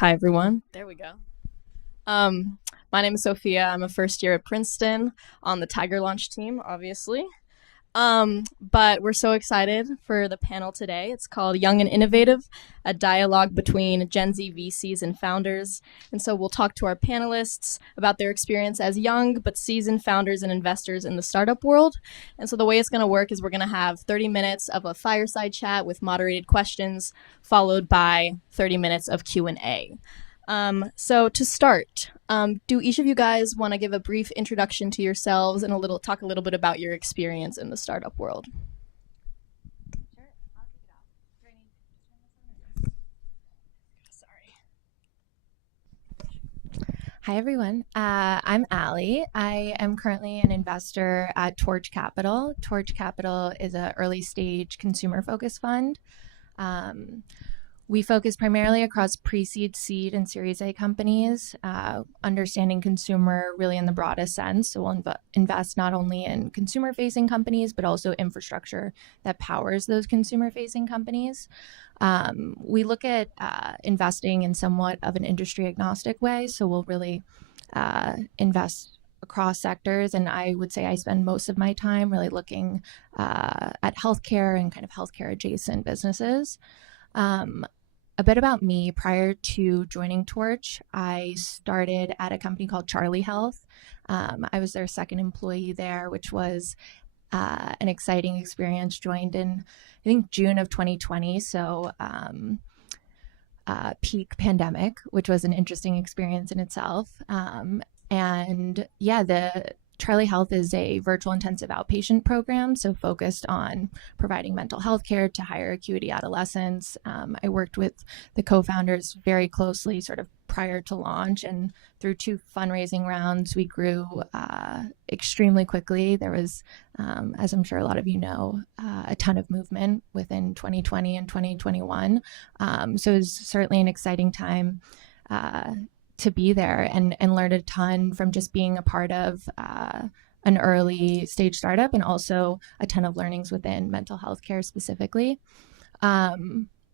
Hi, everyone. There we go. Um, my name is Sophia. I'm a first year at Princeton on the TigerLaunch team, obviously. But we're so excited for the panel today. It's called Young and Innovative, a dialogue between Gen Z VCs and founders. And so we'll talk to our panelists about their experience as young but seasoned founders and investors in the startup world. And so the way it's going to work is we're going to have 30 minutes of a fireside chat with moderated questions, followed by 30 minutes of Q&A. So to start, do each of you guys want to give a brief introduction to yourselves and talk a little bit about your experience in the startup world? Sure, I'll kick it off. Do I need to turn this on? Sorry. Hi, everyone. I'm Allie. I am currently an investor at Torch Capital. Torch Capital is an early stage consumer focused fund. We focus primarily across pre-seed, seed, and Series A companies, understanding consumer really in the broadest sense. So we'll invest not only in consumer-facing companies, but also infrastructure that powers those consumer-facing companies. We look at investing in somewhat of an industry agnostic way. So we'll really invest across sectors. And I would say I spend most of my time really looking at healthcare and kind of healthcare adjacent businesses. A bit about me. Prior to joining Torch, I started at a company called Charlie Health. I was their second employee there, which was an exciting experience. Joined in, I think, June of 2020, so peak pandemic, which was an interesting experience in itself. And yeah, the Charlie Health is a virtual intensive outpatient program, so focused on providing mental health care to higher acuity adolescents. I worked with the co-founders very closely sort of prior to launch, and through 2 fundraising rounds, we grew extremely quickly. There was, as I'm sure a lot of you know, a ton of movement within 2020 and 2021. So it was certainly an exciting time to be there and learn a ton from just being a part of an early stage startup, and also a ton of learnings within mental health care specifically.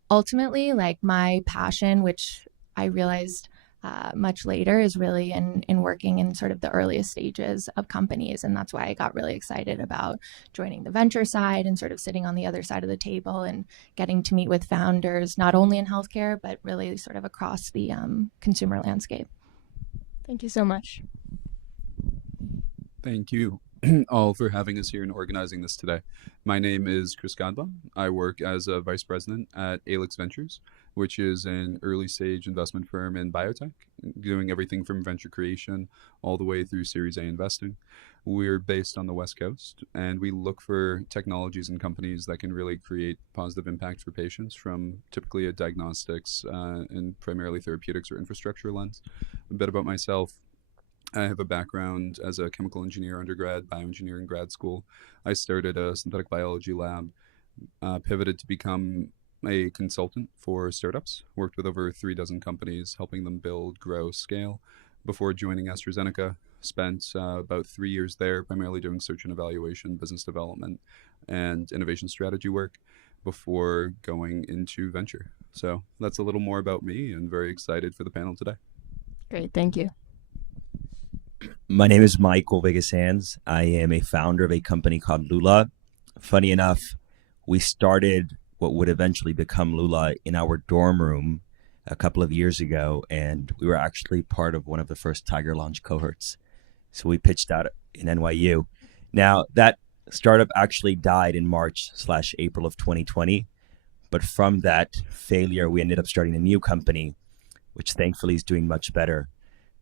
Ultimately, like, my passion, which I realized much later, is really in working in sort of the earliest stages of companies. And that's why I got really excited about joining the venture side and sort of sitting on the other side of the table and getting to meet with founders, not only in healthcare, but really sort of across the consumer landscape. Thank you so much. Thank you all for having us here and organizing this today. My name is Chris Godbaum. I work as a vice president at Alix Ventures, which is an early stage investment firm in biotech, doing everything from venture creation all the way through Series A investing. We're based on the West Coast, and we look for technologies and companies that can really create positive impact for patients from typically a diagnostics and primarily therapeutics or infrastructure lens. A bit about myself. I have a background as a chemical engineer undergrad, bioengineering grad school. I started a synthetic biology lab, pivoted to become a consultant for startups, worked with over 3 dozen companies, helping them build, grow, scale. Before joining AstraZeneca, spent about 3 years there, primarily doing search and evaluation, business development, and innovation strategy work before going into venture. So that's a little more about me, and very excited for the panel today. Great, thank you. My name is Michael Vegas-Sands. I am a founder of a company called Lula. Funny enough, we started what would eventually become Lula in our dorm room a couple of years ago, and we were actually part of one of the first TigerLaunch cohorts. So we pitched out in NYU. Now, that startup actually died in March/April of 2020, but from that failure, we ended up starting a new company, which thankfully is doing much better.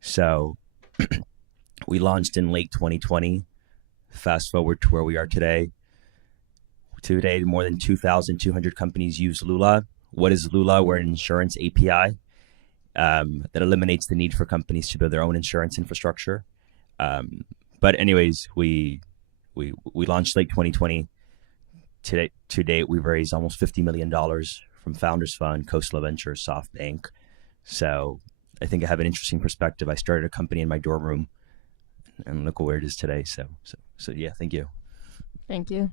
So we launched in late 2020. Fast forward to where we are today. Today, more than 2,200 companies use Lula. What is Lula? We're an insurance API that eliminates the need for companies to build their own insurance infrastructure. But anyways, we launched late 2020. To date, we've raised almost $50 million from Founders Fund, Coastal Ventures, SoftBank. So I think I have an interesting perspective. I started a company in my dorm room, and look where it is today. So yeah, thank you. Thank you.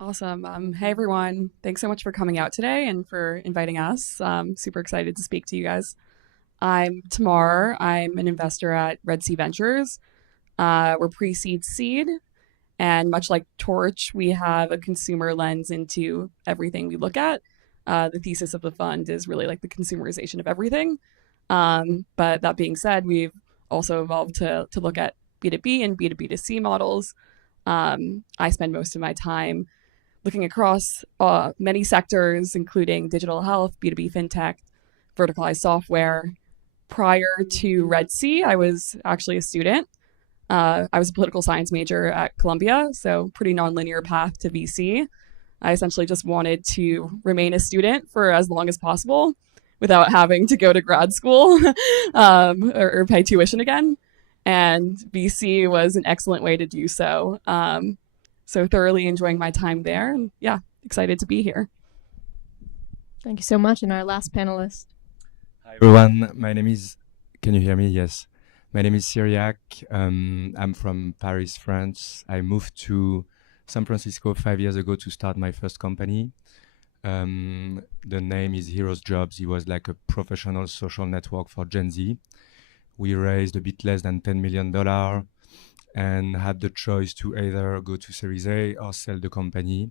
Awesome. Hey, everyone. Thanks so much for coming out today and for inviting us. Super excited to speak to you guys. I'm Tamar. I'm an investor at Red Sea Ventures. We're pre-seed seed, and much like Torch, we have a consumer lens into everything we look at. The thesis of the fund is really like the consumerization of everything. But that being said, we've also evolved to look at B2B and B2B2C models. I spend most of my time looking across many sectors, including digital health, B2B fintech, verticalized software. Prior to Red Sea, I was actually a student. I was a political science major at Columbia, so pretty nonlinear path to VC. I essentially just wanted to remain a student for as long as possible without having to go to grad school or pay tuition again. And VC was an excellent way to do so. So thoroughly enjoying my time there. And yeah, excited to be here. Thank you so much. And our last panelist. Hi everyone, my name is, can you hear me? Yes. My name is Syriac. I'm from Paris, France. I moved to San Francisco 5 years ago to start my first company. The name is Heroes Jobs. It was like a professional social network for Gen Z. We raised a bit less than $10 million and had the choice to either go to Series A or sell the company.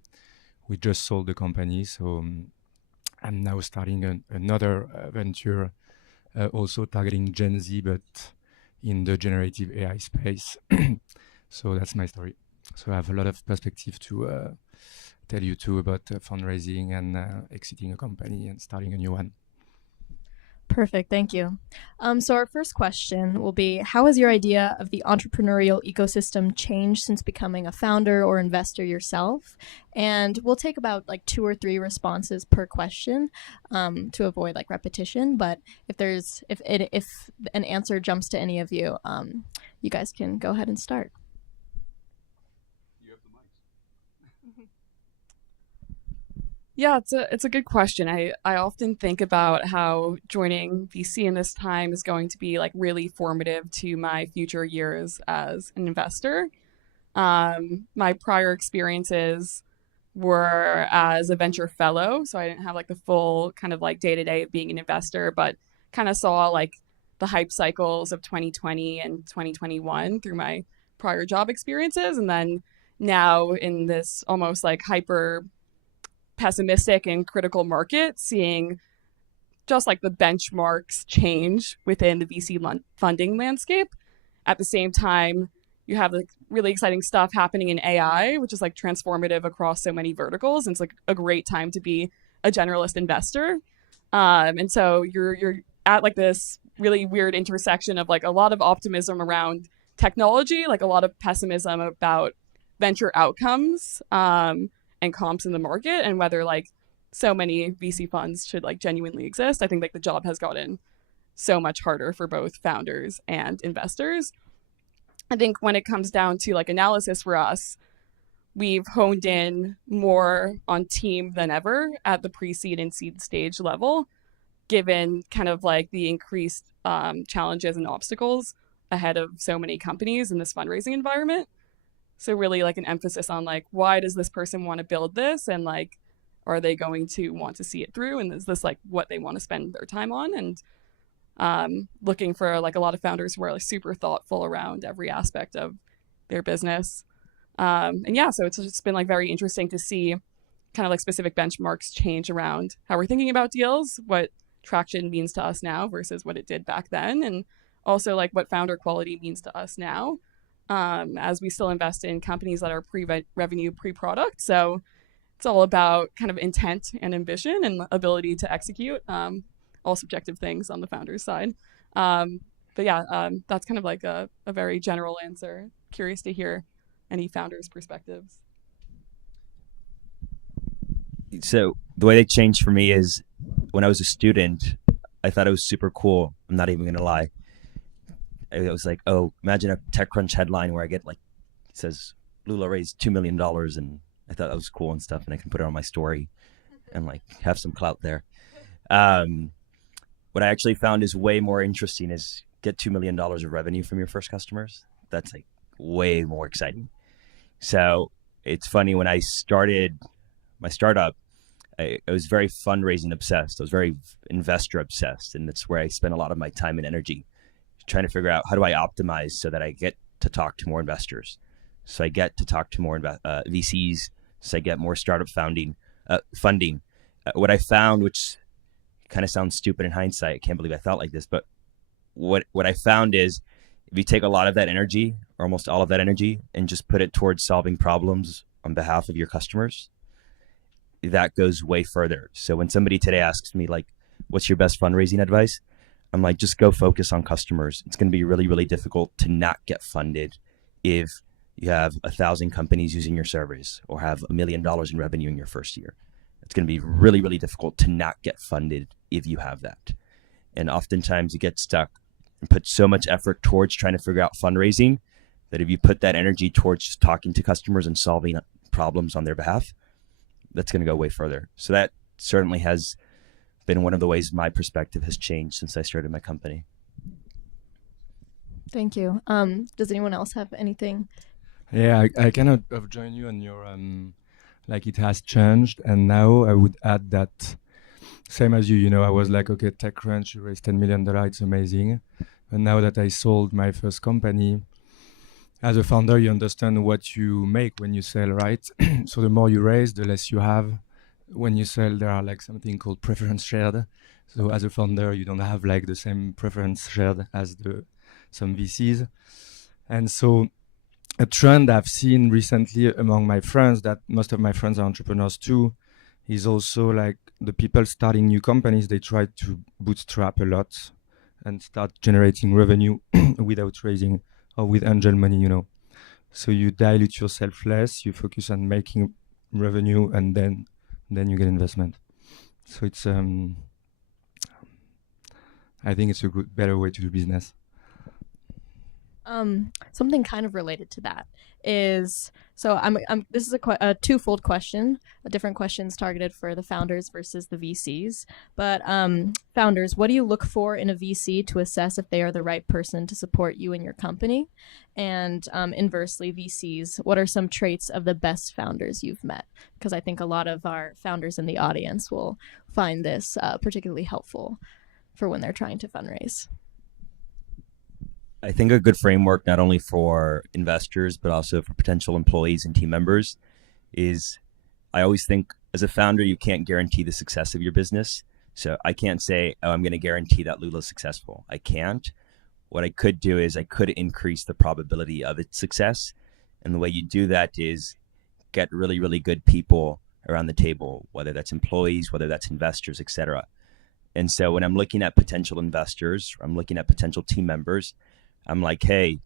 We just sold the company, so I'm now starting another venture, also targeting Gen Z, but in the generative AI space. So that's my story. So I have a lot of perspective to tell you too about fundraising and exiting a company and starting a new one. Perfect. Thank you. So our first question will be, how has your idea of the entrepreneurial ecosystem changed since becoming a founder or investor yourself? And we'll take about like 2 or 3 responses per question to avoid like repetition. But if an answer jumps to any of you, you guys can go ahead and start. Yeah, it's a good question. I often think about how joining VC in this time is going to be like really formative to my future years as an investor. My prior experiences were as a venture fellow, so I didn't have like the full kind of like day-to-day of being an investor, but kind of saw like the hype cycles of 2020 and 2021 through my prior job experiences, and then now in this almost like hyper pessimistic and critical market, seeing just like the benchmarks change within the VC funding landscape. At the same time, you have like really exciting stuff happening in AI, which is like transformative across so many verticals. And it's like a great time to be a generalist investor. And so you're at like this really weird intersection of like a lot of optimism around technology, like a lot of pessimism about venture outcomes, and comps in the market, and whether like so many VC funds should like genuinely exist. I think like the job has gotten so much harder for both founders and investors. I think when it comes down to like analysis for us, we've honed in more on team than ever at the pre-seed and seed stage level, given kind of like the increased challenges and obstacles ahead of so many companies in this fundraising environment. So really like an emphasis on like, why does this person want to build this? And like, are they going to want to see it through? And is this like what they want to spend their time on? And looking for like a lot of founders who are like super thoughtful around every aspect of their business. And yeah, so it's just been like very interesting to see kind of like specific benchmarks change around how we're thinking about deals, what traction means to us now versus what it did back then. And also like what founder quality means to us now. As we still invest in companies that are pre-revenue, pre-product. So it's all about kind of intent and ambition and ability to execute, all subjective things on the founder's side. But yeah, that's kind of like a very general answer. Curious to hear any founders' perspectives. So the way they changed for me is when I was a student, I thought it was super cool. I'm not even going to lie. It was like, oh, imagine a TechCrunch headline where I get like, it says Lula raised $2 million, and I thought that was cool and stuff, and I can put it on my story and like have some clout there. What I actually found is way more interesting is get $2 million of revenue from your first customers. That's like way more exciting. So It's funny, when I started my startup, I was very fundraising obsessed. I was very investor obsessed, and that's where I spent a lot of my time and energy trying to figure out how do I optimize so that I get to talk to more investors, so I get to talk to more VCs, so I get more startup funding. What I found, which kind of sounds stupid in hindsight, I can't believe I thought like this, but what I found is if you take a lot of that energy, or almost all of that energy, and just put it towards solving problems on behalf of your customers, that goes way further. So when somebody today asks me, like, what's your best fundraising advice? I'm like, just go focus on customers. It's going to be really, really difficult to not get funded if you have 1,000 companies using your service or have $1 million in revenue in your first year. It's going to be really, really difficult to not get funded if you have that. And oftentimes you get stuck and put so much effort towards trying to figure out fundraising that if you put that energy towards just talking to customers and solving problems on their behalf, that's going to go way further. So that certainly has been one of the ways my perspective has changed since I started my company. Thank you. Does anyone else have anything? Yeah, I cannot have joined you on your like, it has changed, and now I would add that same as you. I was like, okay, TechCrunch, you raised $10 million, it's amazing. And now that I sold my first company, as a founder, you understand what you make when you sell, right? So the more you raise, the less you have. When you sell, there are like something called preference shared. So as a founder, you don't have like the same preference shared as some VCs. And so a trend I've seen recently among my friends, that most of my friends are entrepreneurs too, is also like the people starting new companies, they try to bootstrap a lot and start generating revenue without raising or with angel money. So you dilute yourself less, you focus on making revenue, and then you get investment. So it's I think it's a better way to do business. Something kind of related to that is, so this is a twofold question, different questions targeted for the founders versus the VCs. But founders, what do you look for in a VC to assess if they are the right person to support you and your company? And inversely, VCs, what are some traits of the best founders you've met? Because I think a lot of our founders in the audience will find this particularly helpful for when they're trying to fundraise. I think a good framework, not only for investors, but also for potential employees and team members, is I always think as a founder, you can't guarantee the success of your business. So I can't say, oh, I'm going to guarantee that Lula's successful. I can't. What I could do is I could increase the probability of its success. And the way you do that is get really, really good people around the table, whether that's employees, whether that's investors, etc. And so when I'm looking at potential investors, I'm looking at potential team members, I'm like, hey,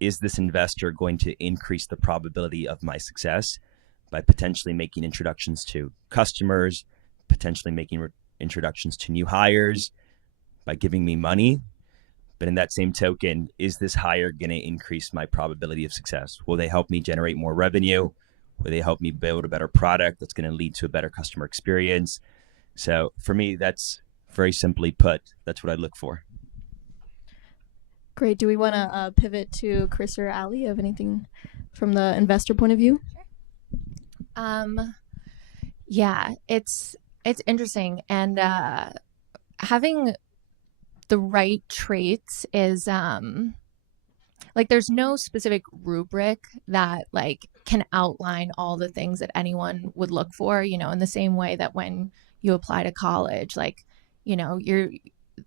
is this investor going to increase the probability of my success by potentially making introductions to customers, potentially making introductions to new hires, by giving me money? But in that same token, is this hire going to increase my probability of success? Will they help me generate more revenue? Will they help me build a better product that's going to lead to a better customer experience? So for me, that's very simply put, that's what I look for. Great. Do we want to pivot to Chris or Ali of anything from the investor point of view? Yeah, it's interesting, and having the right traits is like, there's no specific rubric that like can outline all the things that anyone would look for, in the same way that when you apply to college, like,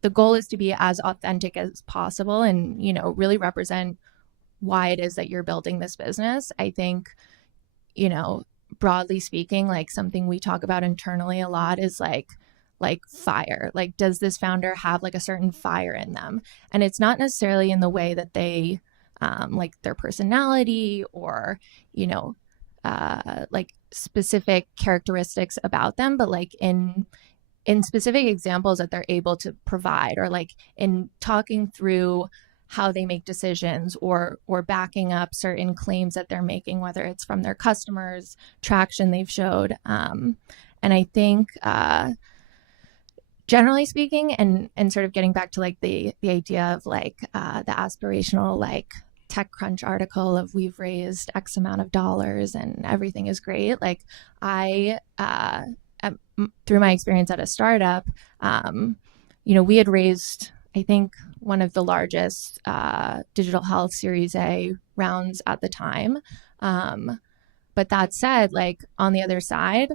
the goal is to be as authentic as possible and, really represent why it is that you're building this business. I think, broadly speaking, like, something we talk about internally a lot is like fire. Like, does this founder have like a certain fire in them? And it's not necessarily in the way that they like their personality or, like specific characteristics about them, but like in specific examples that they're able to provide, or like in talking through how they make decisions, or backing up certain claims that they're making, whether it's from their customers, traction they've showed. And I think generally speaking, and sort of getting back to like the idea of like the aspirational like TechCrunch article of we've raised X amount of dollars and everything is great. Like I, through my experience at a startup, we had raised, I think, one of the largest digital health Series A rounds at the time. But that said, like on the other side,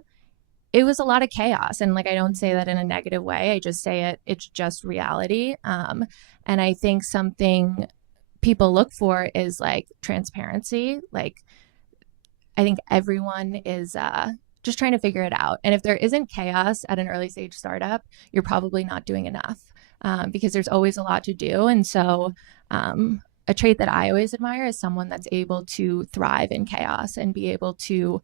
it was a lot of chaos. And like, I don't say that in a negative way. I just say it's just reality. And I think something people look for is like transparency. Like, I think everyone is just trying to figure it out. And if there isn't chaos at an early stage startup, you're probably not doing enough because there's always a lot to do. And so, a trait that I always admire is someone that's able to thrive in chaos and be able to,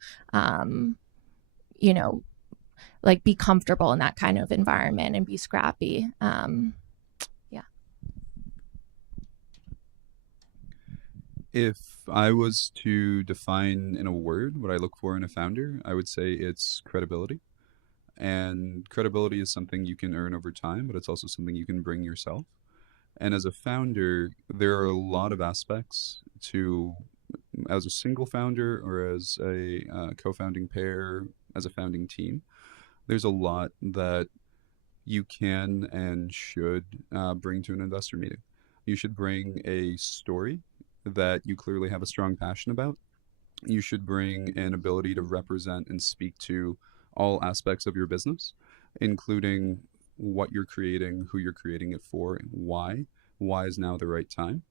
like be comfortable in that kind of environment and be scrappy. Yeah. If I was to define in a word what I look for in a founder, I would say it's credibility. And credibility is something you can earn over time, but it's also something you can bring yourself. And as a founder, there are a lot of aspects to, as a single founder or as a co-founding pair, as a founding team, there's a lot that you can and should bring to an investor meeting. You should bring a story that you clearly have a strong passion about. You should bring an ability to represent and speak to all aspects of your business, including what you're creating, who you're creating it for, and why. Why is now the right time?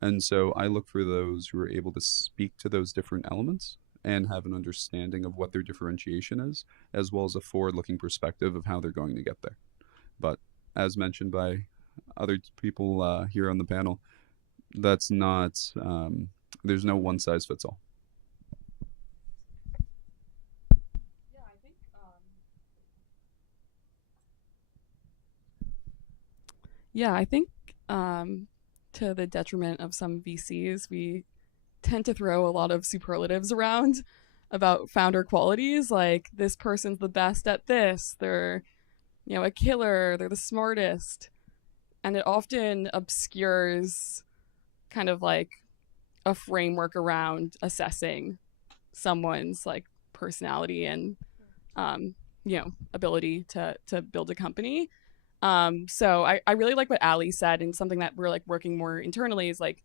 And so I look for those who are able to speak to those different elements and have an understanding of what their differentiation is, as well as a forward-looking perspective of how they're going to get there. But as mentioned by other people here on the panel, that's not, there's no one size fits all. I think to the detriment of some VCs, we tend to throw a lot of superlatives around about founder qualities, like this person's the best at this, they're a killer, they're the smartest, and it often obscures kind of like a framework around assessing someone's like personality and ability to build a company. So I really like what Ali said, and something that we're like working more internally is like,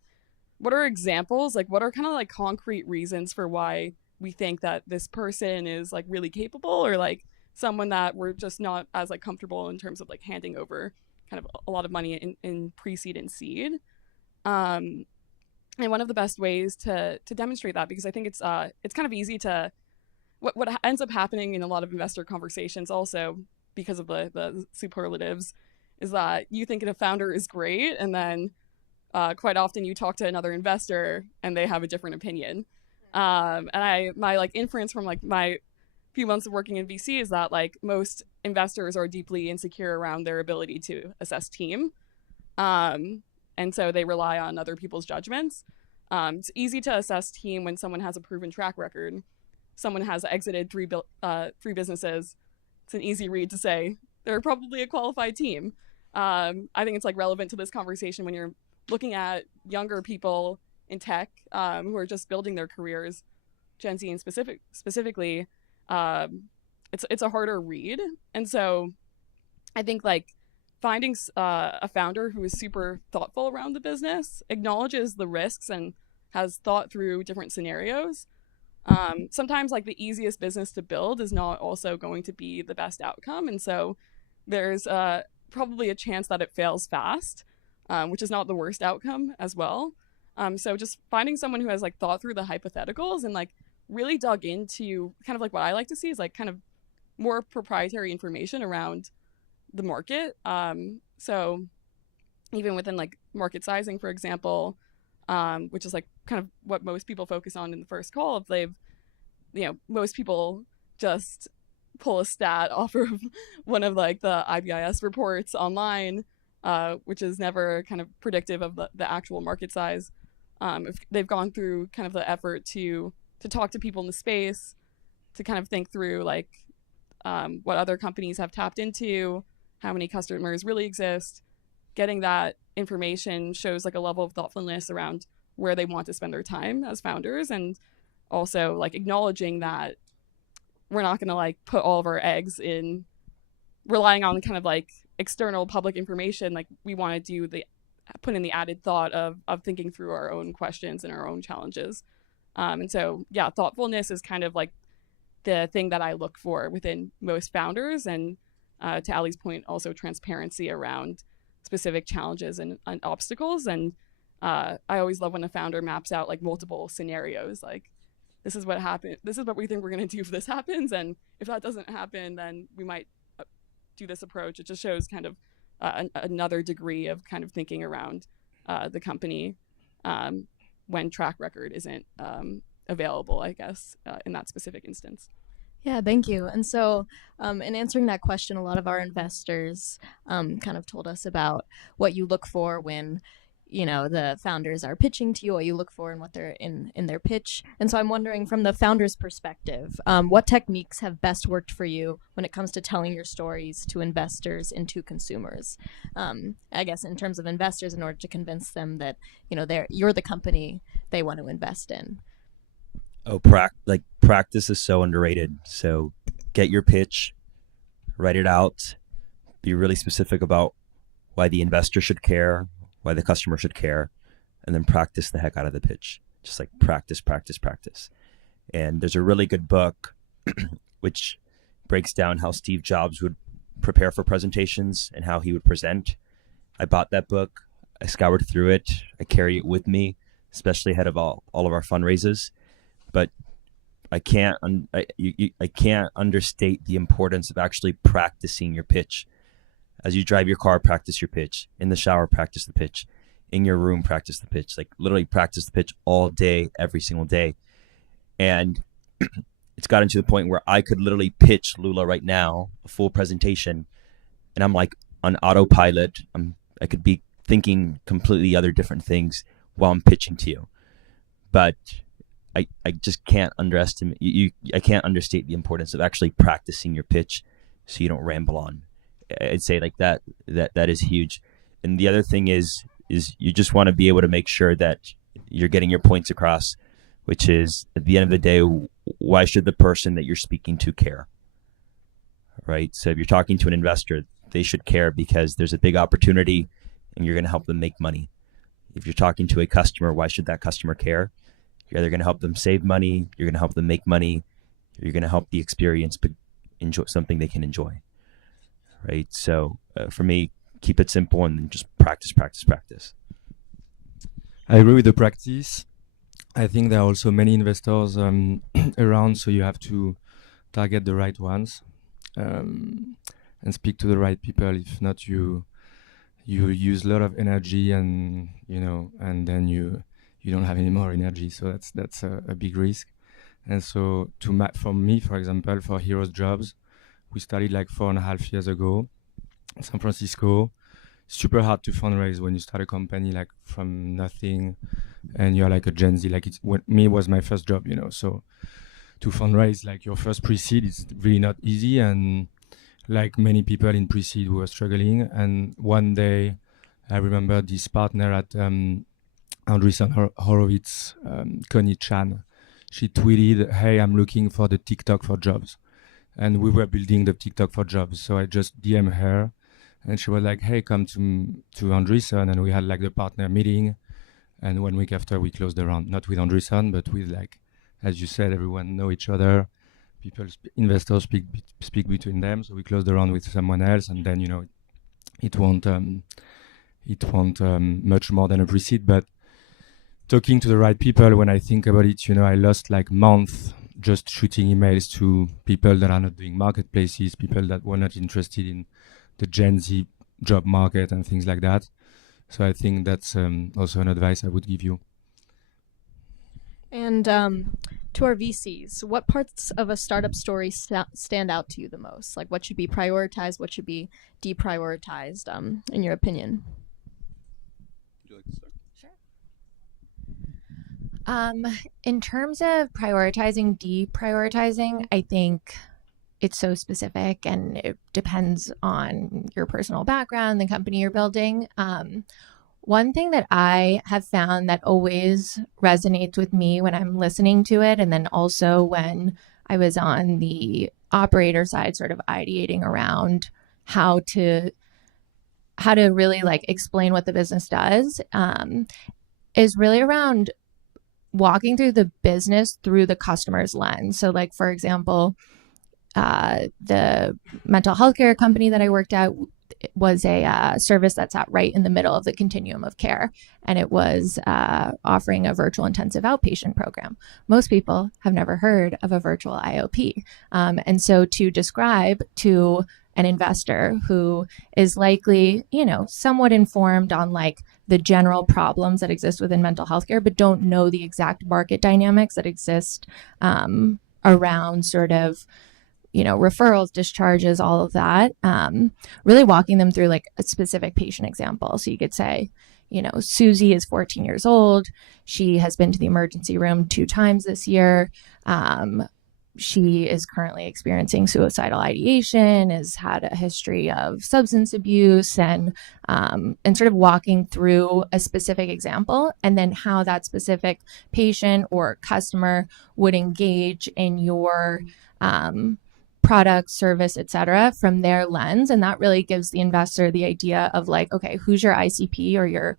what are examples? Like, what are kind of like concrete reasons for why we think that this person is like really capable, or like someone that we're just not as like comfortable in terms of like handing over kind of a lot of money in pre-seed and seed. And one of the best ways to demonstrate that, because I think it's kind of easy to, what ends up happening in a lot of investor conversations also, because of the superlatives, is that you think a founder is great, and then quite often you talk to another investor and they have a different opinion. And my like inference from like my few months of working in VC is that like most investors are deeply insecure around their ability to assess team. And so they rely on other people's judgments. It's easy to assess team when someone has a proven track record. Someone has exited three businesses. It's an easy read to say they're probably a qualified team. I think it's like relevant to this conversation when you're looking at younger people in tech who are just building their careers, Gen Z and specifically. It's a harder read, and so I think like finding a founder who is super thoughtful around the business, acknowledges the risks, and has thought through different scenarios. Sometimes like the easiest business to build is not also going to be the best outcome, and so there's probably a chance that it fails fast, which is not the worst outcome as well. So just finding someone who has like thought through the hypotheticals and like really dug into kind of like what I like to see is like kind of more proprietary information around the market. So even within like market sizing, for example, which is like kind of what most people focus on in the first call, if they've, most people just pull a stat off of one of like the IBIS reports online, which is never kind of predictive of the actual market size. If they've gone through kind of the effort to talk to people in the space, to kind of think through like what other companies have tapped into, how many customers really exist, getting that information shows like a level of thoughtfulness around where they want to spend their time as founders, and also like acknowledging that we're not going to like put all of our eggs in relying on kind of like external public information. Like we want to put in the added thought of thinking through our own questions and our own challenges. And so, yeah, thoughtfulness is kind of like the thing that I look for within most founders. And to Ali's point, also transparency around specific challenges and obstacles. And I always love when a founder maps out like multiple scenarios, like this is what happened. This is what we think we're going to do if this happens. And if that doesn't happen, then we might do this approach. It just shows kind of another degree of kind of thinking around the company when track record isn't available, I guess, in that specific instance. Yeah, thank you. And so, in answering that question, a lot of our investors kind of told us about what you look for when, you know, the founders are pitching to you, what you look for and what they're in their pitch. And so I'm wondering from the founder's perspective, what techniques have best worked for you when it comes to telling your stories to investors and to consumers? I guess in terms of investors, in order to convince them that, you know, you're the company they want to invest in. Oh, practice is so underrated. So get your pitch, write it out, be really specific about why the investor should care, why the customer should care, and then practice the heck out of the pitch. Just like practice. And there's a really good book which breaks down how Steve Jobs would prepare for presentations and how he would present. I bought that book. I scoured through it. I carry it with me, especially ahead of all of our fundraisers. But I can't understate the importance of actually practicing your pitch. As you drive your car, practice your pitch. In the shower, practice the pitch. In your room, practice the pitch. Like literally practice the pitch all day, every single day. And it's gotten to the point where I could literally pitch Lula right now, a full presentation, and I'm like on autopilot. I could be thinking completely other different things while I'm pitching to you. But I just can't underestimate I can't understate the importance of actually practicing your pitch so you don't ramble on. I'd say like that is huge. And the other thing is you just want to be able to make sure that you're getting your points across, which is at the end of the day, why should the person that you're speaking to care? Right? So if you're talking to an investor, they should care because there's a big opportunity and you're going to help them make money. If you're talking to a customer, why should that customer care? You're either going to help them save money, you're going to help them make money, you're going to help the experience enjoy something they can enjoy. Right? So for me, keep it simple and just practice. I agree with the practice. I think there are also many investors around, so you have to target the right ones and speak to the right people. If not, you use a lot of energy and and then you don't have any more energy. So that's a big risk. And so for me, for example, for Heroes Jobs, we started like 4.5 years ago in San Francisco. Super hard to fundraise when you start a company like from nothing and you're like a Gen Z. Like it was my first job, so to fundraise like your first pre-seed is really not easy. And like many people in pre-seed who were struggling. And one day I remember this partner at Andreessen Horowitz, Connie Chan, she tweeted, "Hey, I'm looking for the TikTok for jobs." And we were building the TikTok for jobs. So I just DM her and she was like, "Hey, come to Andreessen." And we had like the partner meeting. And 1 week after we closed the round, not with Andreessen, but with like, as you said, everyone know each other. Investors speak between them. So we closed the round with someone else. And then, it won't much more than a pre-seed, but talking to the right people, when I think about it, I lost like months just shooting emails to people that are not doing marketplaces, people that were not interested in the Gen Z job market and things like that. So I think that's also an advice I would give you. And to our VCs, what parts of a startup story stand out to you the most? Like what should be prioritized, what should be deprioritized, in your opinion? Would you like to start? In terms of prioritizing, deprioritizing, I think it's so specific and it depends on your personal background, the company you're building. One thing that I have found that always resonates with me when I'm listening to it, and then also when I was on the operator side, sort of ideating around how to really like explain what the business does, is really around walking through the business through the customer's lens. So, like for example, the mental health care company that I worked at was a service that sat right in the middle of the continuum of care, and it was offering a virtual intensive outpatient program. Most people have never heard of a virtual IOP, and so to describe to an investor who is likely, somewhat informed on like the general problems that exist within mental health care, but don't know the exact market dynamics that exist around sort of referrals, discharges, all of that, really walking them through like a specific patient example. So you could say, Susie is 14 years old. She has been to the emergency room 2 times this year. She is currently experiencing suicidal ideation, has had a history of substance abuse, and sort of walking through a specific example, and then how that specific patient or customer would engage in your product, service, etc., from their lens. And that really gives the investor the idea of like, okay, who's your ICP or your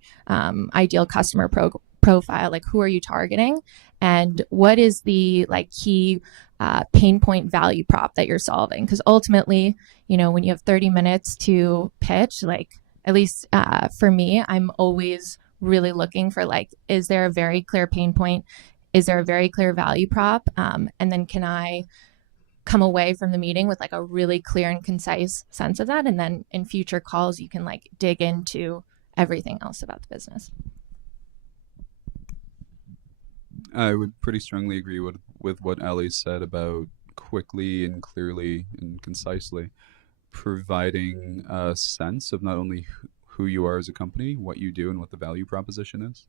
ideal customer profile? Like, who are you targeting? And what is the like key pain point value prop that you're solving? Because ultimately, when you have 30 minutes to pitch, like at least for me, I'm always really looking for like, is there a very clear pain point? Is there a very clear value prop? And then can I come away from the meeting with like a really clear and concise sense of that? And then in future calls, you can like dig into everything else about the business. I would pretty strongly agree with what Ali said about quickly and clearly and concisely providing a sense of not only who you are as a company, what you do, and what the value proposition is.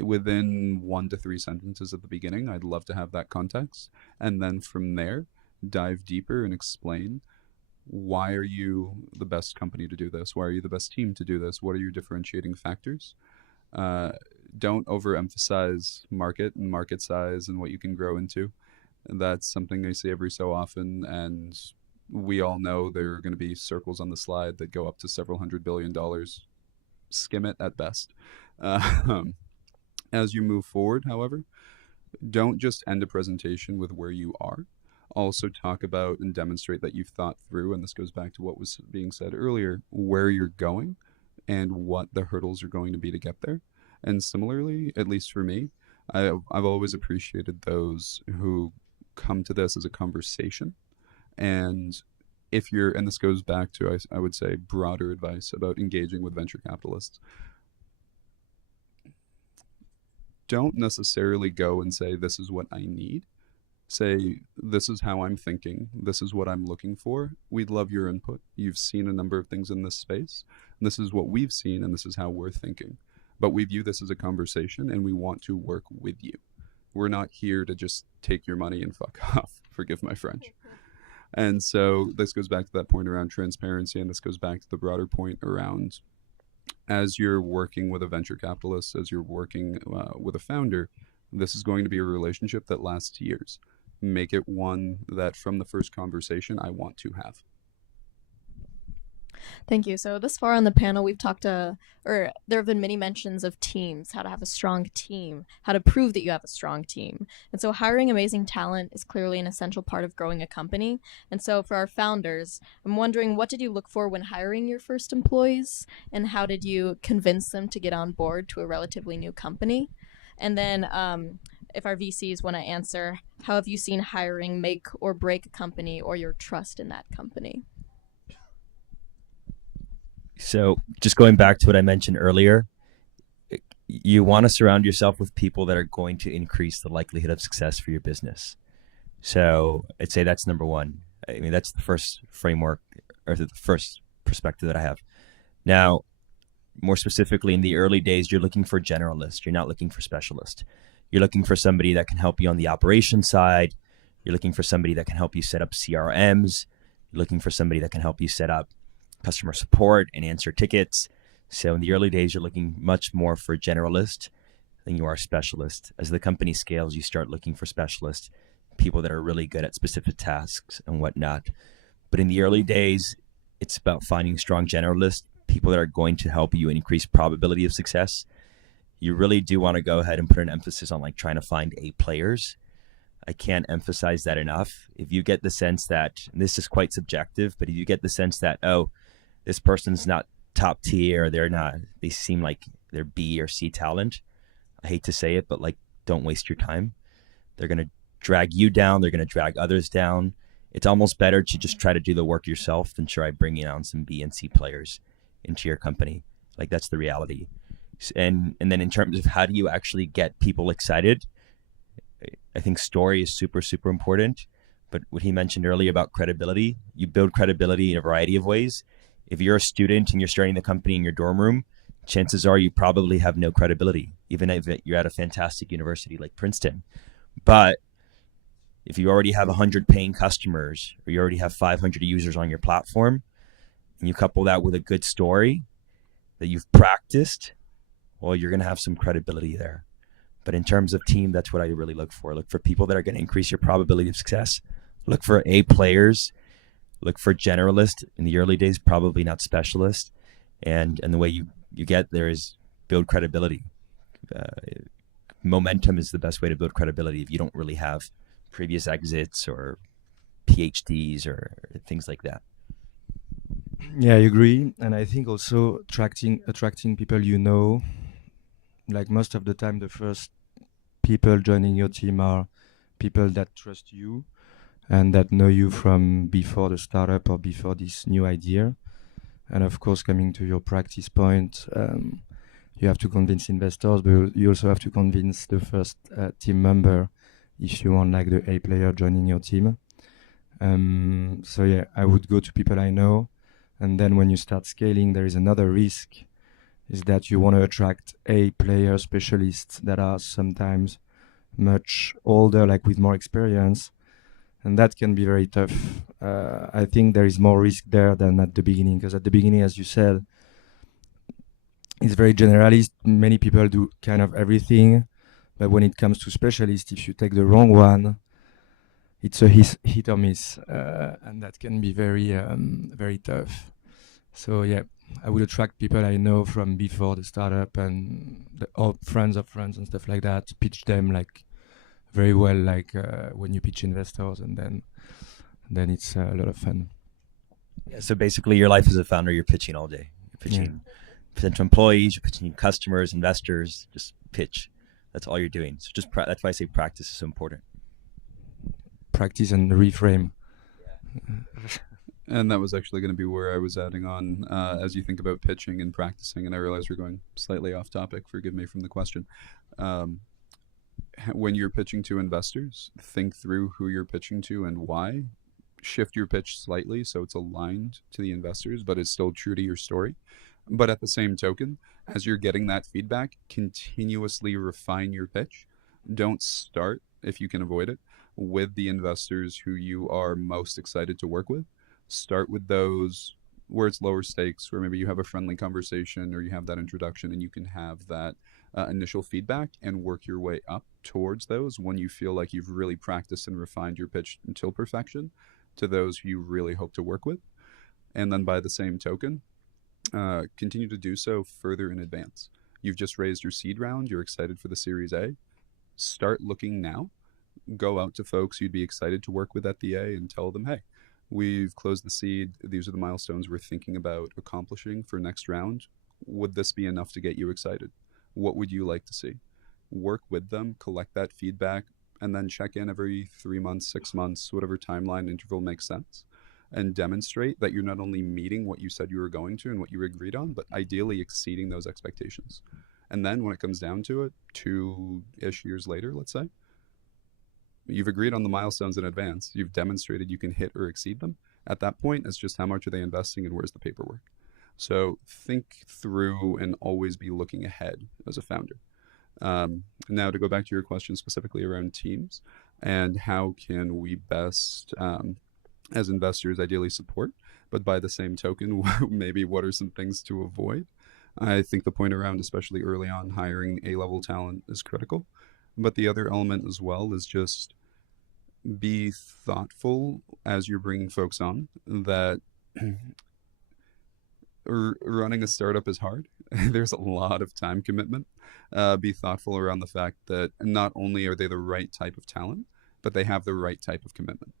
Within 1 to 3 sentences at the beginning, I'd love to have that context. And then from there, dive deeper and explain, why are you the best company to do this? Why are you the best team to do this? What are your differentiating factors? Don't overemphasize market and market size and what you can grow into. That's something I see every so often, and we all know there are going to be circles on the slide that go up to several $100 billion. Skim it at best. As you move forward, however, don't just end a presentation with where you are. Also talk about and demonstrate that you've thought through, and this goes back to what was being said earlier, where you're going and what the hurdles are going to be to get there. And similarly, at least for me, I've always appreciated those who come to this as a conversation. And if you're, and this goes back to, I would say, broader advice about engaging with venture capitalists, don't necessarily go and say, this is what I need. Say, this is how I'm thinking. This is what I'm looking for. We'd love your input. You've seen a number of things in this space. And this is what we've seen, and this is how we're thinking. But we view this as a conversation, and we want to work with you. We're not here to just take your money and fuck off. Forgive my French. And so this goes back to that point around transparency, and this goes back to the broader point around, as you're working with a venture capitalist, as you're working with a founder, this is going to be a relationship that lasts years. Make it one that from the first conversation I want to have. Thank you. So this far on the panel, we've talked or there have been many mentions of teams, how to have a strong team, how to prove that you have a strong team. And so hiring amazing talent is clearly an essential part of growing a company. And so for our founders, I'm wondering, what did you look for when hiring your first employees? And how did you convince them to get on board to a relatively new company? And then if our VCs want to answer, how have you seen hiring make or break a company or your trust in that company? So just going back to what I mentioned earlier, you want to surround yourself with people that are going to increase the likelihood of success for your business. So I'd say that's number one. I mean, that's the first framework or the first perspective that I have. Now, more specifically, in the early days, you're looking for generalists. You're not looking for specialists. You're looking for somebody that can help you on the operations side. You're looking for somebody that can help you set up CRMs. You're looking for somebody that can help you set up customer support and answer tickets. So in the early days, you're looking much more for a generalist than you are a specialist. As the company scales, you start looking for specialists, people that are really good at specific tasks and whatnot. But in the early days, it's about finding strong generalists, people that are going to help you increase probability of success. You really do want to go ahead and put an emphasis on like trying to find A players. I can't emphasize that enough. If you get the sense that, and this is quite subjective, but if you get the sense that, oh, this person's not top tier, they seem like they're B or C talent, I hate to say it, but like, don't waste your time. They're going to drag you down. They're going to drag others down. It's almost better to just try to do the work yourself than try bringing on some B and C players into your company. Like, that's the reality. And then in terms of how do you actually get people excited, I think story is super, super important. But what he mentioned earlier about credibility, you build credibility in a variety of ways. If you're a student and you're starting the company in your dorm room, chances are you probably have no credibility, even if you're at a fantastic university like Princeton. But if you already have 100 paying customers or you already have 500 users on your platform, and you couple that with a good story that you've practiced, well, you're going to have some credibility there. But in terms of team, that's what I really look for. Look for people that are going to increase your probability of success. Look for A players. Look for generalists. In the early days, probably not specialists. And the way you get there is build credibility. Momentum is the best way to build credibility if you don't really have previous exits or PhDs or things like that. Yeah, I agree. And I think also attracting people you know, like most of the time, the first people joining your team are people that trust you and that know you from before the startup or before this new idea. And of course, coming to your practice point, you have to convince investors, but you also have to convince the first team member if you want like the A player joining your team. So yeah, I would go to people I know. And then when you start scaling, there is another risk, is that you want to attract A player specialists that are sometimes much older, like with more experience. And that can be very tough. I think there is more risk there than at the beginning, because at the beginning, as you said, it's very generalist. Many people do kind of everything. But when it comes to specialists, if you take the wrong one, it's a hit or miss. And that can be very, very tough. So yeah, I would attract people I know from before the startup and friends of friends and stuff like that. Pitch them like very well, like when you pitch investors, and then it's a lot of fun. Yeah, so basically, your life as a founder, you're pitching all day. You're pitching potential employees, you're pitching customers, investors. Just pitch. That's all you're doing. So just that's why I say practice is so important. Practice and reframe. And that was actually going to be where I was adding on as you think about pitching and practicing. And I realize we're going slightly off topic. Forgive me from the question. When you're pitching to investors, think through who you're pitching to and why. Shift your pitch slightly so it's aligned to the investors, but it's still true to your story. But at the same token, as you're getting that feedback, continuously refine your pitch. Don't start, if you can avoid it, with the investors who you are most excited to work with. Start with those where it's lower stakes, where maybe you have a friendly conversation or you have that introduction and you can have that initial feedback, and work your way up towards those when you feel like you've really practiced and refined your pitch until perfection, to those who you really hope to work with. And then by the same token, continue to do so further in advance. You've just raised your seed round. You're excited for the Series A. Start looking now. Go out to folks you'd be excited to work with at the A and tell them, hey, we've closed the seed. These are the milestones we're thinking about accomplishing for next round. Would this be enough to get you excited? What would you like to see? Work with them, collect that feedback, and then check in every 3 months, 6 months, whatever timeline interval makes sense, and demonstrate that you're not only meeting what you said you were going to and what you agreed on, but ideally exceeding those expectations. And then when it comes down to it, 2-ish years later, let's say, you've agreed on the milestones in advance. You've demonstrated you can hit or exceed them. At that point, it's just how much are they investing and where's the paperwork. So think through and always be looking ahead as a founder. Now, to go back to your question specifically around teams and how can we best, as investors, ideally support, but by the same token, maybe what are some things to avoid? I think the point around, especially early on, hiring A-level talent is critical. But the other element as well is just be thoughtful as you're bringing folks on that running a startup is hard. There's a lot of time commitment. Be thoughtful around the fact that not only are they the right type of talent, but they have the right type of commitment.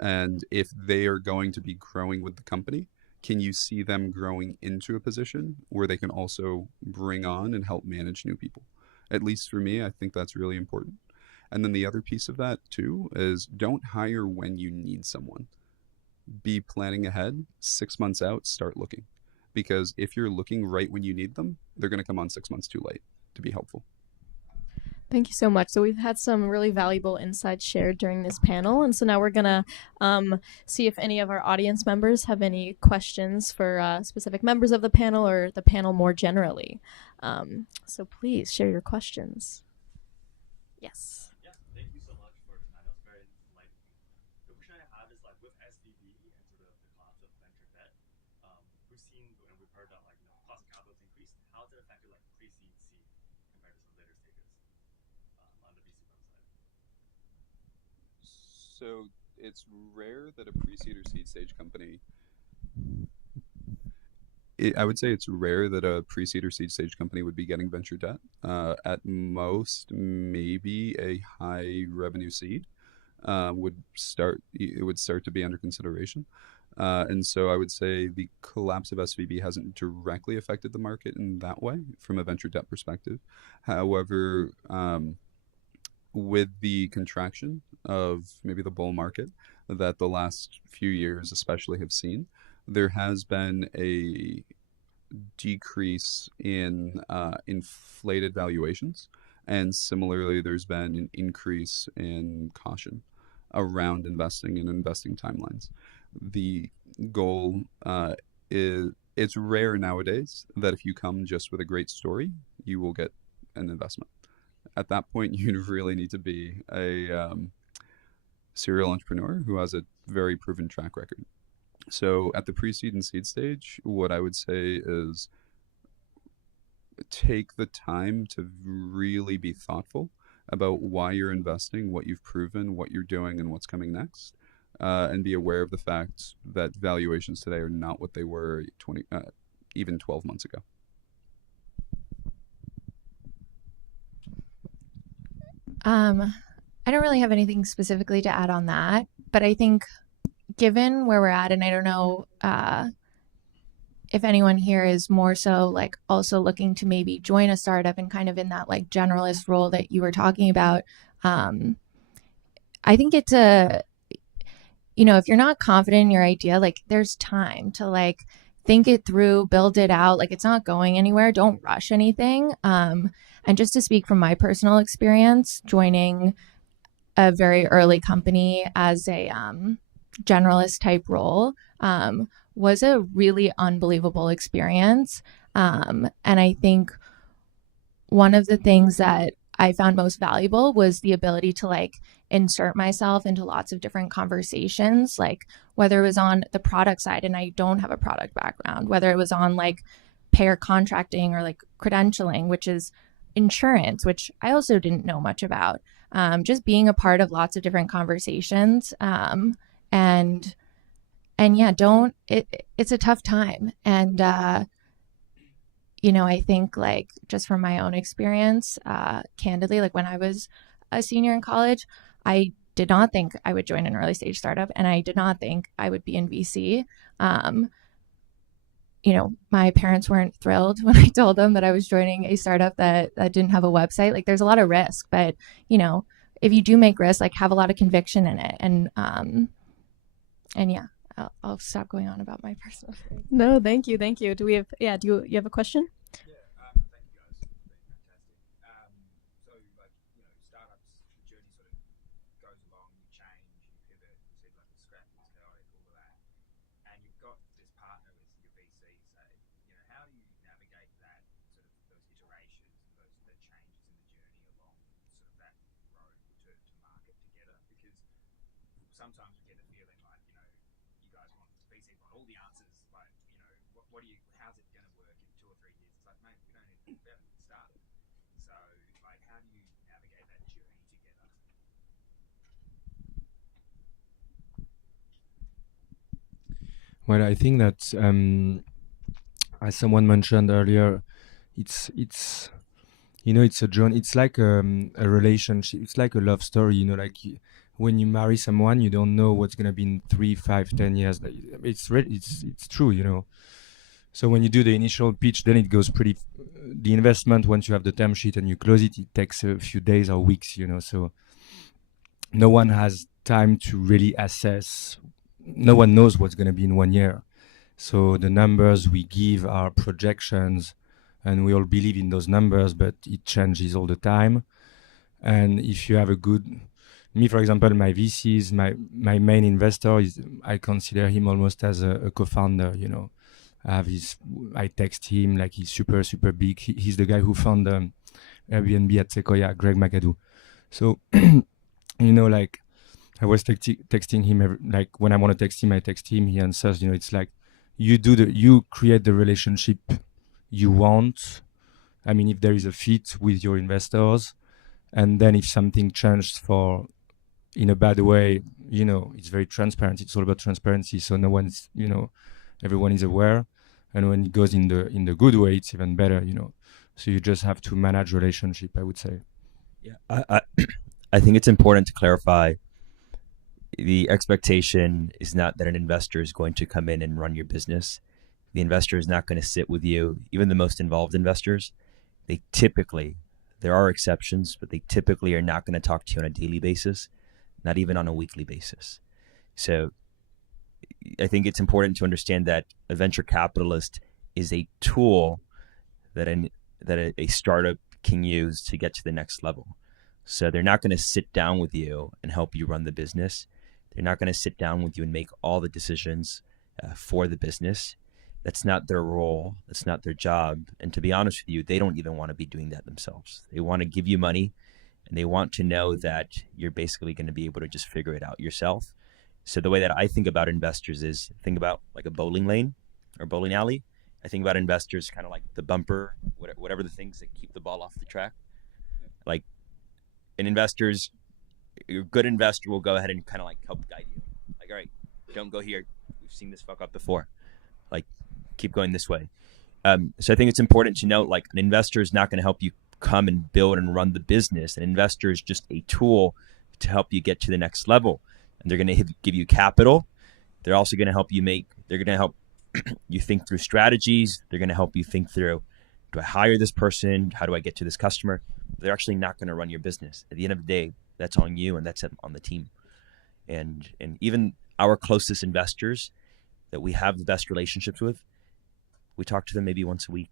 And if they are going to be growing with the company, can you see them growing into a position where they can also bring on and help manage new people? At least for me, I think that's really important. And then the other piece of that too is don't hire when you need someone. Be planning ahead, 6 months out, start looking. Because if you're looking right when you need them, they're going to come on 6 months too late to be helpful. Thank you so much. So we've had some really valuable insights shared during this panel, and so now we're gonna see if any of our audience members have any questions for specific members of the panel or the panel more generally. So please share your questions. Yes. Yeah, thank you so much for the panel. It's very enlightening. The question I have is like with SVB and sort of the collapse of venture debt, we've seen and we've heard that like cost of capital has increased. How has it affected like pre-seed, seed compared to some later stages on the VC fund side? So it's rare that a pre-seed or seed stage company. I would say it's rare that a pre-seed or seed stage company would be getting venture debt. At most, maybe a high revenue seed would start. It would start to be under consideration. And so I would say the collapse of SVB hasn't directly affected the market in that way from a venture debt perspective. However, with the contraction of maybe the bull market that the last few years especially have seen, there has been a decrease in inflated valuations, and similarly there's been an increase in caution around investing and investing timelines. The goal is, it's rare nowadays that if you come just with a great story you will get an investment. At that point you really need to be a serial entrepreneur who has a very proven track record. So at the pre-seed and seed stage, what I would say is take the time to really be thoughtful about why you're investing, what you've proven, what you're doing, and what's coming next, and be aware of the fact that valuations today are not what they were even 12 months ago. I don't really have anything specifically to add on that, but I think given where we're at, and I don't know if anyone here is more so like also looking to maybe join a startup and kind of in that like generalist role that you were talking about, I think it's if you're not confident in your idea, like there's time to like think it through, build it out. Like it's not going anywhere. Don't rush anything. And just to speak from my personal experience, joining a very early company as a generalist type role was a really unbelievable experience. And I think one of the things that I found most valuable was the ability to like insert myself into lots of different conversations, like whether it was on the product side and I don't have a product background, whether it was on like payer contracting or like credentialing, which is insurance, which I also didn't know much about. Just being a part of lots of different conversations. And yeah, it's a tough time. And, I think like just from my own experience, candidly, like when I was a senior in college, I did not think I would join an early stage startup and I did not think I would be in VC. My parents weren't thrilled when I told them that I was joining a startup that didn't have a website. Like there's a lot of risk, but if you do make risk, like have a lot of conviction in it. And yeah, I'll stop going on about my personal story. No, thank you. Do we have, do you have a question? Yeah, thank you guys. It's been fantastic. So like, startups, the journey sort of goes along, you change, you pivot, you see like the scrap is chaotic, all of that. And you've got this partner with your VC, say, how do you navigate that sort of those iterations and the changes in the journey along sort of that road to market together? Because sometimes we get a feeling like, you guys want VCs want all the answers, like, how's it going to work in 2 or 3 years? It's mate, we don't need to think about it at the start. So, like, how do you navigate that journey together? Well, I think that as someone mentioned earlier, it's it's a journey. It's like a relationship. It's like a love story. Like when you marry someone, you don't know what's gonna be in 3, 5, 10 years. It's true. So when you do the initial pitch, then it goes pretty. The investment, once you have the term sheet and you close it, it takes a few days or weeks. So no one has time to really assess. No one knows what's gonna be in 1 year. So the numbers we give are projections, and we all believe in those numbers, but it changes all the time. And if you have a good, me for example, my VCs, my main investor is, I consider him almost as a co-founder. I text him like he's super super big. He's the guy who found Airbnb at Sequoia, Greg McAdoo. So like I was texting him like when I want to text him, I text him. He answers. It's like you create the relationship you want. I mean, if there is a fit with your investors, and then if something changed for in a bad way, it's very transparent. It's all about transparency. So no one's, everyone is aware, and when it goes in the good way, it's even better. So you just have to manage relationship, I would say. Yeah, I think it's important to clarify the expectation is not that an investor is going to come in and run your business. The investor is not going to sit with you. Even the most involved investors, they typically, there are exceptions, but they typically are not going to talk to you on a daily basis, not even on a weekly basis. So I think it's important to understand that a venture capitalist is a tool that a startup can use to get to the next level. So they're not going to sit down with you and help you run the business. They're not going to sit down with you and make all the decisions for the business. That's not their role. That's not their job. And to be honest with you, they don't even want to be doing that themselves. They want to give you money, and they want to know that you're basically going to be able to just figure it out yourself. So the way that I think about investors is think about like a bowling lane or bowling alley. I think about investors kind of like the bumper, whatever the things that keep the ball off the track. Like an investor's, a good investor will go ahead and kind of like help guide you. Like, all right, don't go here. We've seen this fuck up before. Like, keep going this way. So I think it's important to note, like, an investor is not going to help you come and build and run the business. An investor is just a tool to help you get to the next level. And they're going to give you capital. They're also going to help you they're going to help you think through strategies. They're going to help you think through, do I hire this person? How do I get to this customer? They're actually not going to run your business. At the end of the day, that's on you, and that's on the team. And even our closest investors that we have the best relationships with, we talk to them maybe once a week.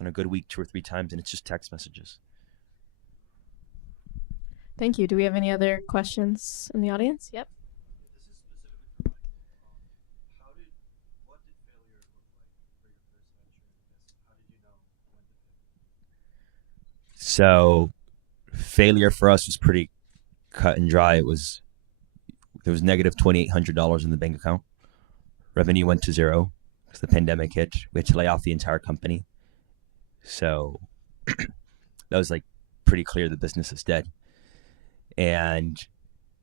On a good week, 2 or 3 times, and it's just text messages. Thank you. Do we have any other questions in the audience? Yep. This is specifically for Michael. What did failure look like for your first venture? How did you know when to fail? So failure for us was pretty cut and dry. There was negative $2,800 in the bank account. Revenue went to zero because the pandemic hit. We had to lay off the entire company. So that was like pretty clear the business is dead. And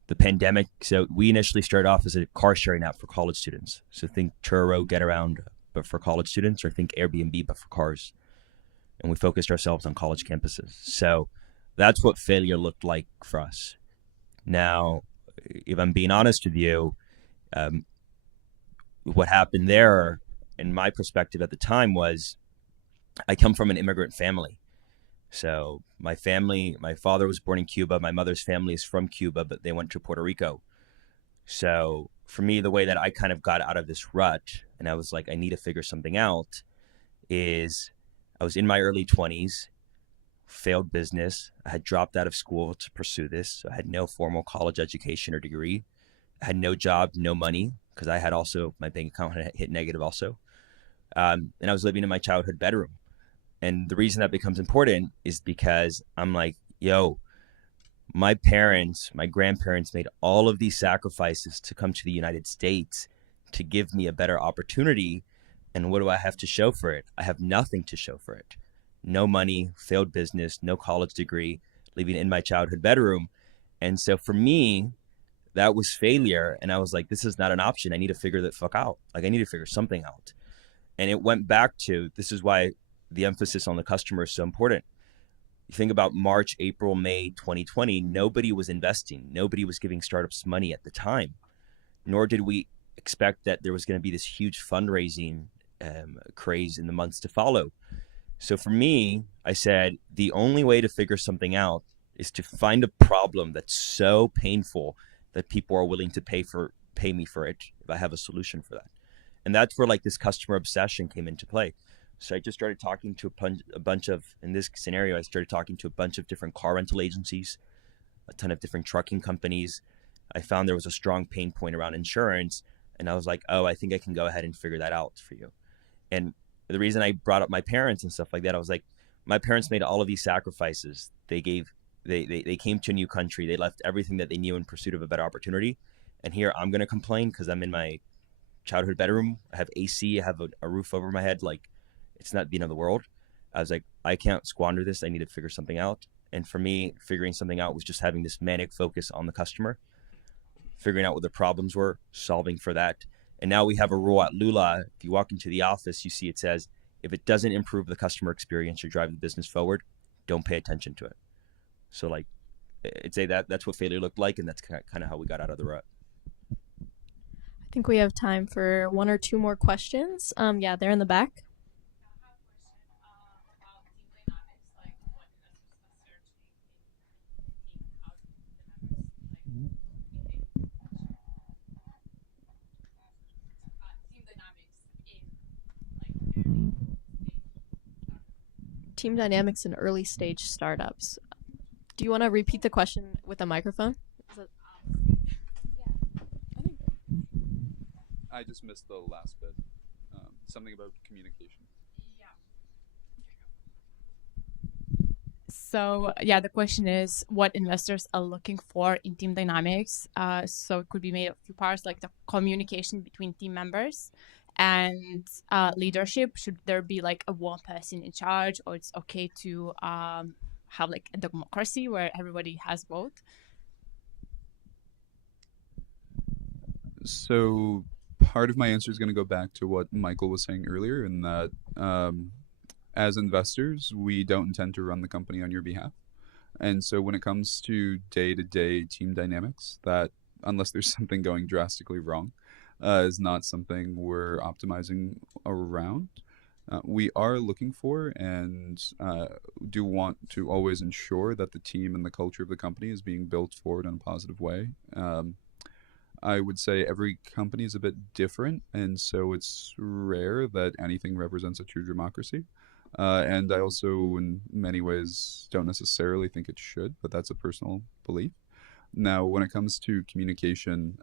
the pandemic, so we initially started off as a car sharing app for college students. So think Turo, Get Around, but for college students, or think Airbnb, but for cars. And we focused ourselves on college campuses. So that's what failure looked like for us. Now, if I'm being honest with you, what happened there, in my perspective at the time, was I come from an immigrant family. So my father was born in Cuba. My mother's family is from Cuba, but they went to Puerto Rico. So for me, the way that I kind of got out of this rut, and I was like, I need to figure something out, is I was in my early 20s, failed business. I had dropped out of school to pursue this. So I had no formal college education or degree. I had no job, no money, because I had also, my bank account had hit negative also. And I was living in my childhood bedroom. And the reason that becomes important is because I'm like, yo, my grandparents made all of these sacrifices to come to the United States to give me a better opportunity. And what do I have to show for it? I have nothing to show for it. No money, failed business, no college degree, living in my childhood bedroom. And so for me, that was failure. And I was like, this is not an option. I need to figure that fuck out. Like, I need to figure something out. And it went back to, this is why the emphasis on the customer is so important. You think about March, April, May 2020, nobody was investing. Nobody was giving startups money at the time, nor did we expect that there was going to be this huge fundraising craze in the months to follow. So for me, I said, the only way to figure something out is to find a problem that's so painful that people are willing to pay me for it if I have a solution for that. And that's where like this customer obsession came into play. So I just started talking to a bunch of, in this scenario, I started talking to a bunch of different car rental agencies, a ton of different trucking companies. I found there was a strong pain point around insurance. And I was like, oh, I think I can go ahead and figure that out for you. And the reason I brought up my parents and stuff like that, I was like, my parents made all of these sacrifices. They came to a new country. They left everything that they knew in pursuit of a better opportunity. And here I'm going to complain because I'm in my childhood bedroom. I have AC. I have a roof over my head. Like, it's not the end of the world. I was like, I can't squander this. I need to figure something out. And for me, figuring something out was just having this manic focus on the customer, figuring out what the problems were, solving for that. And now we have a rule at Lula. If you walk into the office, you see it says, if it doesn't improve the customer experience or drive the business forward, don't pay attention to it. So like, I'd say that's what failure looked like. And that's kind of how we got out of the rut. I think we have time for one or two more questions. Yeah, they're in the back. Team dynamics in early stage startups. Do you want to repeat the question with a microphone? I just missed the last bit. Something about communication. So yeah, the question is what investors are looking for in team dynamics. So it could be made of a few parts, like the communication between team members and leadership. Should there be like a one person in charge, or it's okay to have like a democracy where everybody has both? So part of my answer is going to go back to what Michael was saying earlier, in that as investors, we don't intend to run the company on your behalf. And so when it comes to day-to-day team dynamics, that unless there's something going drastically wrong, is not something we're optimizing around. We are looking for and do want to always ensure that the team and the culture of the company is being built forward in a positive way. I would say every company is a bit different, and so it's rare that anything represents a true democracy. And I also, in many ways, don't necessarily think it should, but that's a personal belief. Now, when it comes to communication,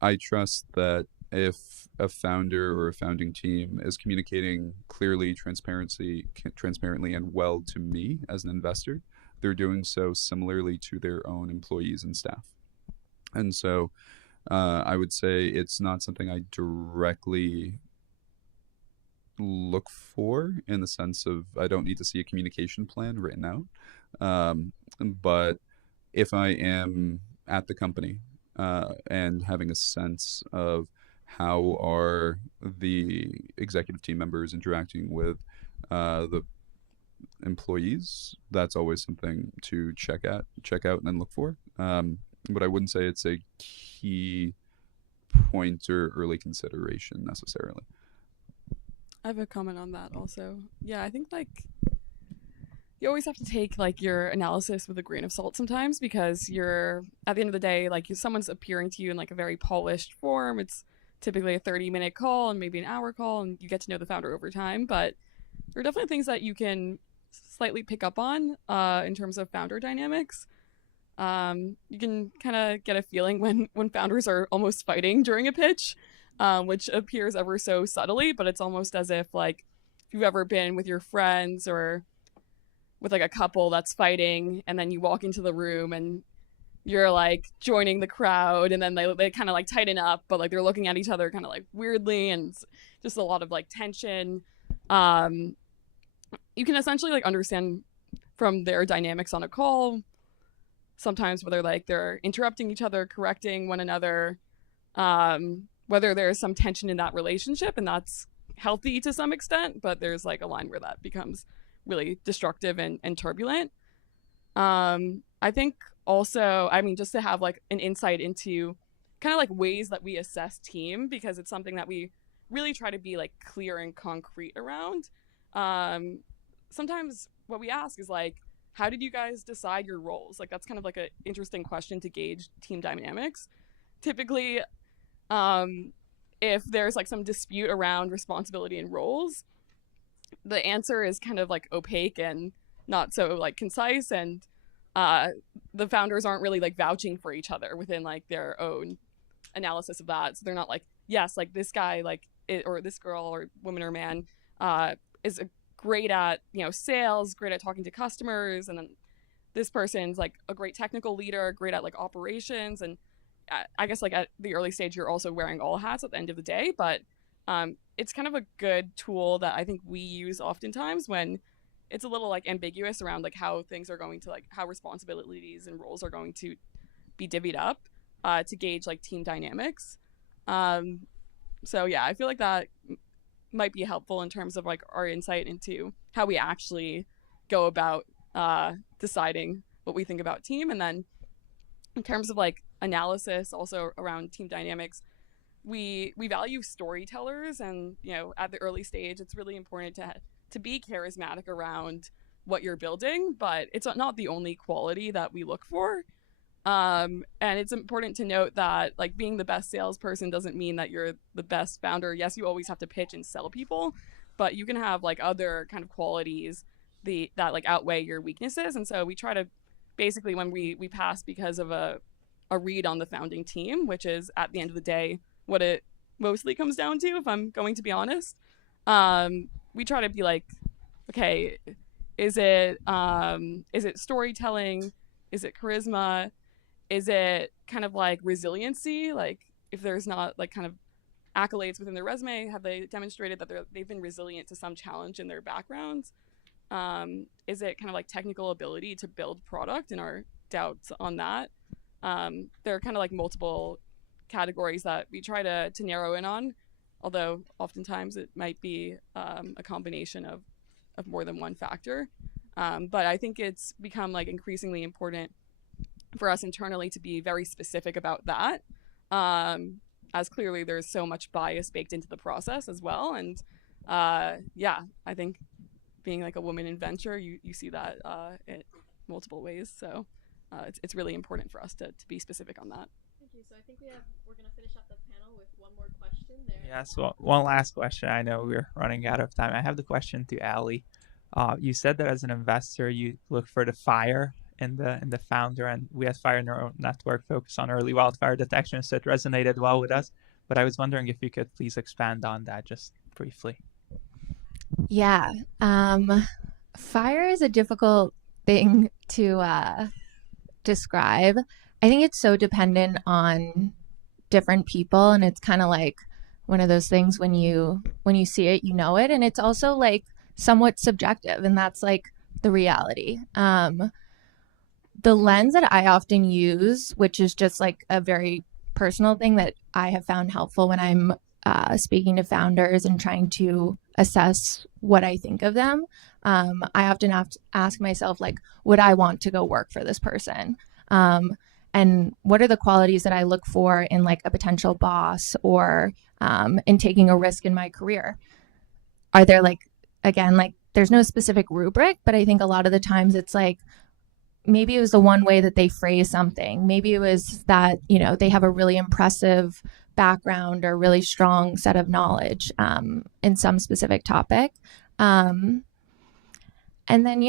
I trust that if a founder or a founding team is communicating clearly, transparently, and well to me as an investor, they're doing so similarly to their own employees and staff. And so I would say it's not something I directly look for, in the sense of I don't need to see a communication plan written out. But if I am at the company and having a sense of how are the executive team members interacting with the employees, that's always something to check out and then look for. But I wouldn't say it's a key point or early consideration necessarily. I have a comment on that also. Yeah, I think like you always have to take like your analysis with a grain of salt sometimes, because you're at the end of the day, like someone's appearing to you in like a very polished form. It's typically a 30-minute call and maybe an hour call, and you get to know the founder over time. But there are definitely things that you can slightly pick up on in terms of founder dynamics. You can kind of get a feeling when founders are almost fighting during a pitch, which appears ever so subtly, but it's almost as if like if you've ever been with your friends or with like a couple that's fighting, and then you walk into the room and you're like joining the crowd, and then they kind of like tighten up, but like they're looking at each other kind of like weirdly, and it's just a lot of like tension. You can essentially like understand from their dynamics on a call sometimes whether like they're interrupting each other, correcting one another, whether there's some tension in that relationship, and that's healthy to some extent, but there's like a line where that becomes really destructive and turbulent. I think also, I mean, just to have like an insight into kind of like ways that we assess team, because it's something that we really try to be like clear and concrete around. Sometimes what we ask is like, how did you guys decide your roles? Like that's kind of like an interesting question to gauge team dynamics. Typically, if there's like some dispute around responsibility and roles, the answer is kind of like opaque and not so like concise, and the founders aren't really like vouching for each other within like their own analysis of that. So they're not like, yes, like this guy like or this girl or woman or man is great at sales, great at talking to customers, and then this person's like a great technical leader, great at like operations. And I guess like at the early stage you're also wearing all hats at the end of the day, but it's kind of a good tool that I think we use oftentimes when it's a little like ambiguous around like how things are going to like how responsibilities and roles are going to be divvied up, to gauge like team dynamics. So yeah, I feel like that might be helpful in terms of like our insight into how we actually go about deciding what we think about team. And then in terms of like analysis also around team dynamics, we value storytellers, and at the early stage it's really important to be charismatic around what you're building, but it's not the only quality that we look for. And it's important to note that like being the best salesperson doesn't mean that you're the best founder. Yes, you always have to pitch and sell people, but you can have like other kind of qualities that like outweigh your weaknesses. And so we try to basically, when we pass because of a read on the founding team, which is at the end of the day what it mostly comes down to, if I'm going to be honest, we try to be like, okay, is it storytelling? Is it charisma? Is it kind of like resiliency? Like if there's not like kind of accolades within their resume, have they demonstrated that they've been resilient to some challenge in their backgrounds? Is it kind of like technical ability to build product, and our doubts on that? There are kind of like multiple categories that we try to narrow in on, although oftentimes it might be a combination of more than one factor. But I think it's become like increasingly important for us internally to be very specific about that, as clearly there's so much bias baked into the process as well. And yeah, I think being like a woman in venture, you see that in multiple ways. So it's really important for us to be specific on that. Thank you. So I think we're going to finish up the panel with one more question there. Yes, well, one last question. I know we're running out of time. I have the question to Ali. You said that as an investor, you look for the fire in the founder, and we at Fire Neural Network focus on early wildfire detection, so it resonated well with us. But I was wondering if you could please expand on that just briefly. Yeah. Fire is a difficult thing to describe. I think it's so dependent on different people, and it's kind of like one of those things when you see it, you know it, and it's also like somewhat subjective, and that's like the reality. The lens that I often use, which is just like a very personal thing that I have found helpful when I'm speaking to founders and trying to assess what I think of them, I often have to ask myself, like, would I want to go work for this person? And what are the qualities that I look for in like a potential boss, or in taking a risk in my career? Are there like, again, like there's no specific rubric, but I think a lot of the times it's like, maybe it was the one way that they phrase something. Maybe it was that, they have a really impressive background or really strong set of knowledge in some specific topic. And then,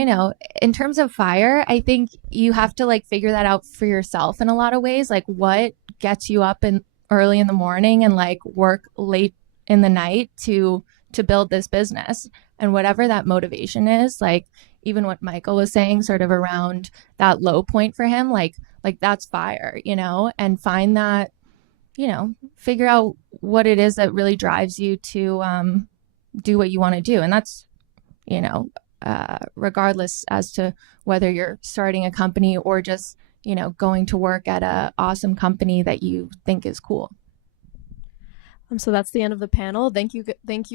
in terms of fire, I think you have to like figure that out for yourself in a lot of ways. Like what gets you up early in the morning and like work late in the night to build this business, and whatever that motivation is, like even what Michael was saying sort of around that low point for him, like like that's fire, and find that, figure out what it is that really drives you to do what you want to do. And that's, regardless as to whether you're starting a company or just, going to work at a awesome company that you think is cool. So that's the end of the panel. Thank you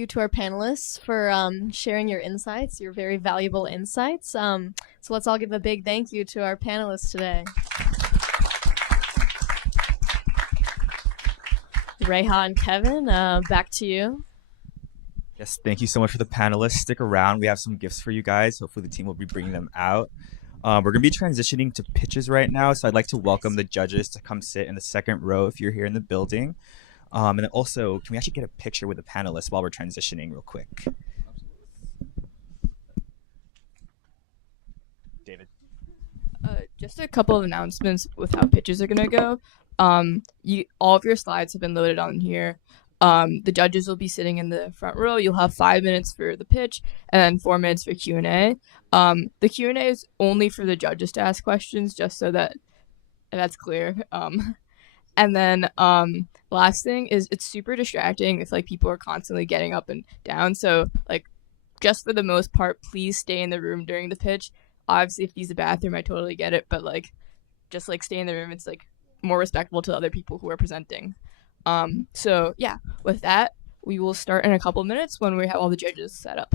to our panelists for sharing your insights, your very valuable insights. So let's all give a big thank you to our panelists today. Reha and Kevin, back to you. Yes, thank you so much for the panelists. Stick around. We have some gifts for you guys. Hopefully the team will be bringing them out. We're going to be transitioning to pitches right now, so I'd like to welcome the judges to come sit in the second row if you're here in the building. And then also, can we actually get a picture with the panelists while we're transitioning real quick? David. Just a couple of announcements with how pitches are going to go. All of your slides have been loaded on here. The judges will be sitting in the front row. You'll have 5 minutes for the pitch and then 4 minutes for Q&A. The Q&A is only for the judges to ask questions, just so that that's clear. And then last thing is, it's super distracting if like people are constantly getting up and down. So like, just for the most part, please stay in the room during the pitch. Obviously, if you use the bathroom, I totally get it, but like, just like stay in the room. It's like more respectful to other people who are presenting. So yeah, with that, we will start in a couple minutes when we have all the judges set up.